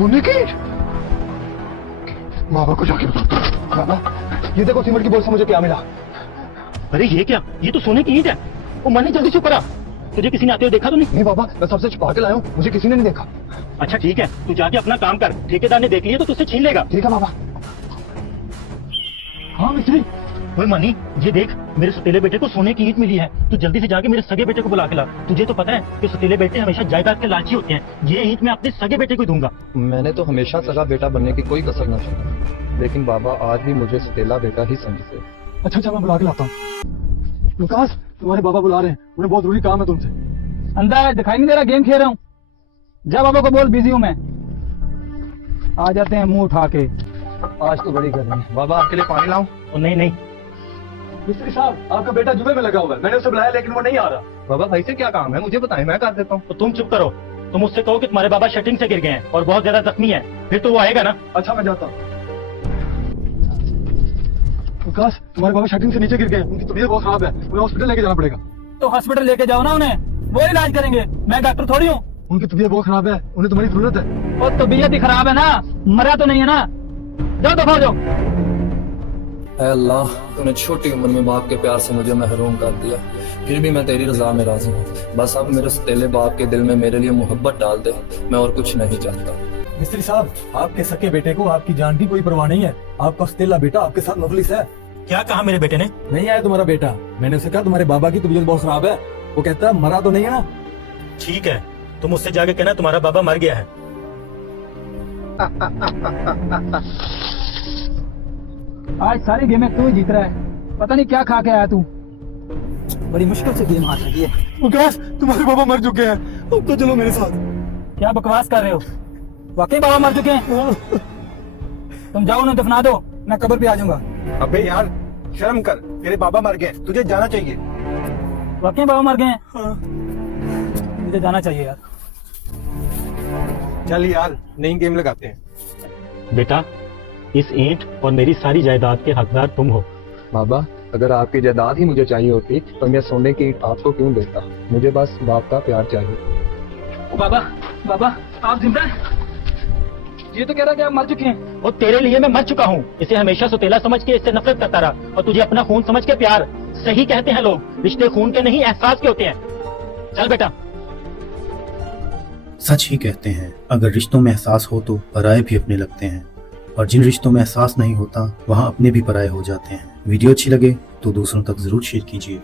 सोने की ईंट? बाबा को जाके बताता। बाबा ये देखो सीमेंट की बोल से मुझे क्या मिला। अरे ये क्या, ये तो सोने की ईंट है। वो मनी जल्दी से करा, तुझे किसी ने आते हुए देखा तो नहीं? नहीं बाबा, मैं सबसे छुपा के लाया हूँ, मुझे किसी ने नहीं देखा। अच्छा ठीक है, तू जाके अपना काम कर, ठेकेदार ने देख लिया तो तुझसे छीन लेगा। ठीक है बाबा। हाँ मिस्त्री। ओए मनी, ये देख, मेरे सतीले बेटे को सोने की ईंट मिली है। तू जल्दी से जाके मेरे सगे बेटे को बुला के ला। तुझे तो पता है कि सतीले बेटे हमेशा जायदाद के लालची होते हैं। ये ईंट मैं अपने सगे बेटे को ही दूंगा। मैंने तो हमेशा सगा बेटा बनने की कोई कसर न छोड़ी, लेकिन बाबा आज भी मुझे सतीला बेटा ही समझते। अच्छा मैं बुला के लाता हूँ। विकास, तुम्हारे बाबा बुला रहे हैं, उन्हें बहुत जरूरी काम है तुमसे। अंदर दिखाई नहीं दे रहा, गेम खेल रहा हूँ। जा बाबा को बोल बिजी हूँ मैं। आ जाते हैं मुंह उठा के। आज तो बड़ी गर्मी है। बाबा आपके लिए पानी लाऊं? नहीं नहीं, मिस्त्री साहब, आपका बेटा जुए में लगा हुआ है। मैंने उसे बुलाया लेकिन वो नहीं आ रहा। बाबा भाई से क्या काम है, मुझे बताएं, मैं कर देता हूँ। तो तुम चुप करो। तुम उससे कहो कि तुम्हारे बाबा शटिंग से गिर गए हैं और बहुत ज्यादा जख्मी है, फिर तो वो आएगा ना। अच्छा मैं जाता हूँ। विकास, तुम्हारे बाबा शटिंग से नीचे गिर गए, उनकी तबीयत बहुत खराब है, उन्हें हॉस्पिटल लेके जाना पड़ेगा। तो हॉस्पिटल लेके जाओ ना उन्हें, वो इलाज करेंगे। मैं डॉक्टर थोड़ी हूँ। उनकी तबीयत बहुत खराब है, उन्हें तुम्हारी जरूरत है। और तबीयत ही खराब है ना, मरा तो नहीं है ना। जाओ दफा जाओ। ऐ अल्लाह, तूने छोटी उम्र में बाप के प्यार से मुझे महरूम कर दिया, फिर भी मैं तेरी रजा में राजी हूँ। बस अब मेरे सतीले बाप के दिल में मेरे लिए मोहब्बत डाल दे, मैं और कुछ नहीं चाहता। मिस्त्री साहब, आपके सके बेटे को आपकी जान की कोई परवाह नहीं है। आपका सतीला बेटा आपके साथ मुखलिस है। क्या कहा मेरे बेटे ने? नहीं आया तुम्हारा बेटा। मैंने उसे कहा तुम्हारे बाबा की तबीयत बहुत खराब है, वो कहता है मरा तो नहीं है ना। ठीक है, तुम उससे जाके कहना तुम्हारा बाबा मर गया है। आज सारी गेमें तू ही जीत रहा है, पता नहीं क्या खा के आया तू। बड़ी मुश्किल से गेम हार लगी है। विकास, तुम्हारे बाबा मर चुके हैं, अब तो चलो मेरे साथ। क्या बकवास कर रहे हो? वाकई बाबा मर चुके हैं? तुम जाओ उन्हें दफना दो, मैं कब्र पे आ जाऊंगा। अबे यार शर्म कर, तेरे बाबा मर गए, तुझे जाना चाहिए। वाकई बाबा मर गए हैं? मुझे जाना चाहिए यार। चल यार, नई गेम लगाते हैं। बेटा, इस ईंट और मेरी सारी जायदाद के हकदार तुम हो। बाबा, अगर आपकी जायदाद ही मुझे चाहिए होती तो मैं सोने की ईंट आपको क्यों देता? मुझे बस बाप का प्यार चाहिए। बाबा, बाबा आप जिंदा हैं? ये तो कह रहा है कि आप मर चुके हैं। और तेरे लिए मैं मर चुका हूँ। इसे हमेशा सुतेला समझ के इससे नफरत करता रहा और तुझे अपना खून समझ के प्यार। सही कहते हैं लोग, रिश्ते खून के नहीं एहसास के होते हैं। चल बेटा। सच ही कहते हैं, अगर रिश्तों में एहसास हो तो पराये भी अपने लगते हैं, और जिन रिश्तों में एहसास नहीं होता वहाँ अपने भी पराये हो जाते हैं। वीडियो अच्छी लगे तो दूसरों तक जरूर शेयर कीजिए।